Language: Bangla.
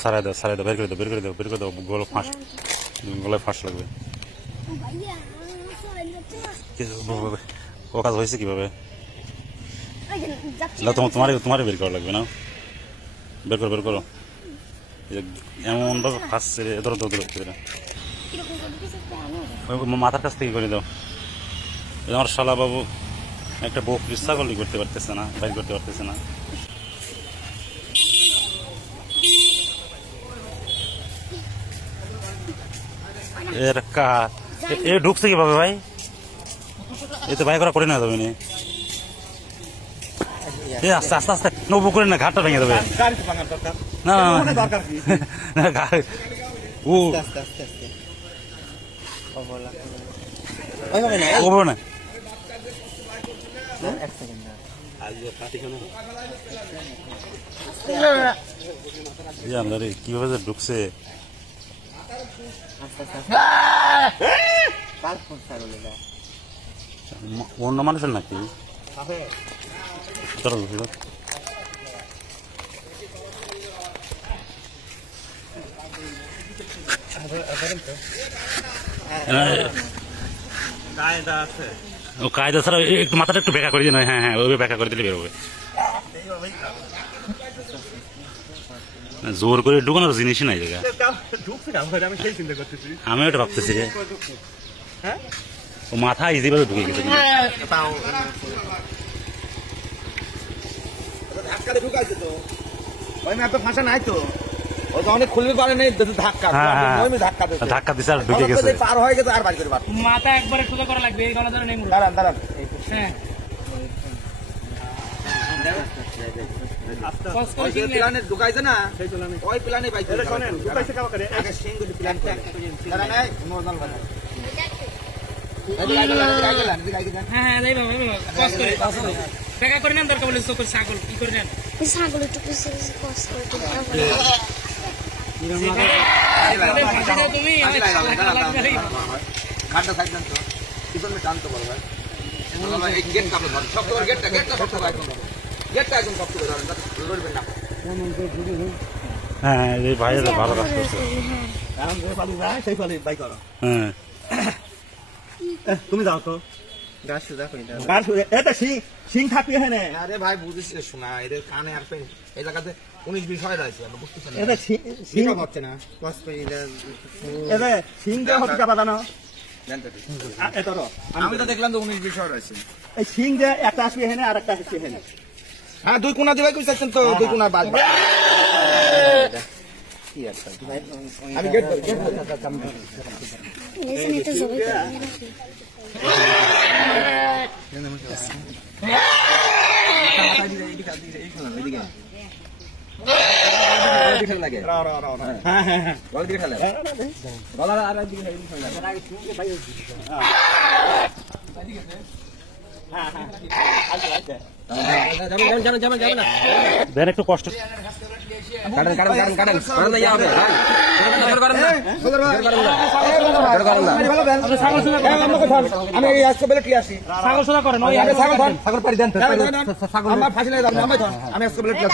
সারাই দাও বের করে দাও গলা ফাঁস গলায় ফাঁস লাগবে। ও কাজ হয়েছে কিভাবে? তোমার বের করা লাগবে না, বের করো এমন ভাবে ফাঁসছে মাথার কাছ থেকে করে দাও। আমার শালা বাবু একটা বকরি ছাগলই করতে পারতেছে না, বাইর করতে পারতেছে না। এ ঢুকছে কিভাবে ভাই? এ তো ভাই করা করে না যাবে আস্তে আস্তে আস্তে নব্বই করে না, ঘাটটা ভেঙে দেবে। না কিভাবে ঢুকছে অন্য মানুষের নাকি? ও কায়দা ছাড়া একটু মাথাটা একটু বেঁকা করে দিন। হ্যাঁ ওই বেঁকা করে দিলে বেরোবে। জোর করে ঢুকানোর জিনিসই নাই জায়গা। আমি ওটা ভাবতেছি রে, ও মাথা ইজি ভাবে ঢুকে গেছে। ফাঁসা নাই তো, খুলবে পারে নাই, ধাক্কা দিছে আর ঢুকে গেছে, পার হয়ে গেছে আর বাড়ি করে মাথা একবারে ঠুকে করা লাগবে। এই গলা ধরে নেই। দাঁড়ান হ্যাঁ ঢুকাইছে না, ওই প্লানে ছাগল কি করে নেন? ছাগল একটু তুমি ঘাটটা থাকবেন তো পিছনে টানতে পারবেন। হ্যাঁ এই ভাই ভালো কাজ করছে। তুমি যাও তো, সিং থাকবে এখানে। আরে ভাই বুঝিস শোনা, এদের কানে আর এই জায়গাতে 19-20 হয়ে যাচ্ছে, সিং হচ্ছে না। সিং হচ্ছে জানো, আমি তো দেখলাম তো 19-20 হয়ে যাচ্ছে। এই সিং যে একটা আসবে এখানে আর একটা আসছে এখানে। হ্যাঁ দুই কোনা দিবাই কই চাচ্ছেন তো, দুই কোনা বাদ। আমি গেট লাগে দেন একটু কষ্ট। আমি আজকে বেলে ক্লিয়ার আসি। ছাগল সোজা করেন, ছাগল পারি দেন, আমার ফাঁসি লাগে, আমি আজকে বেলে ক্লিয়ার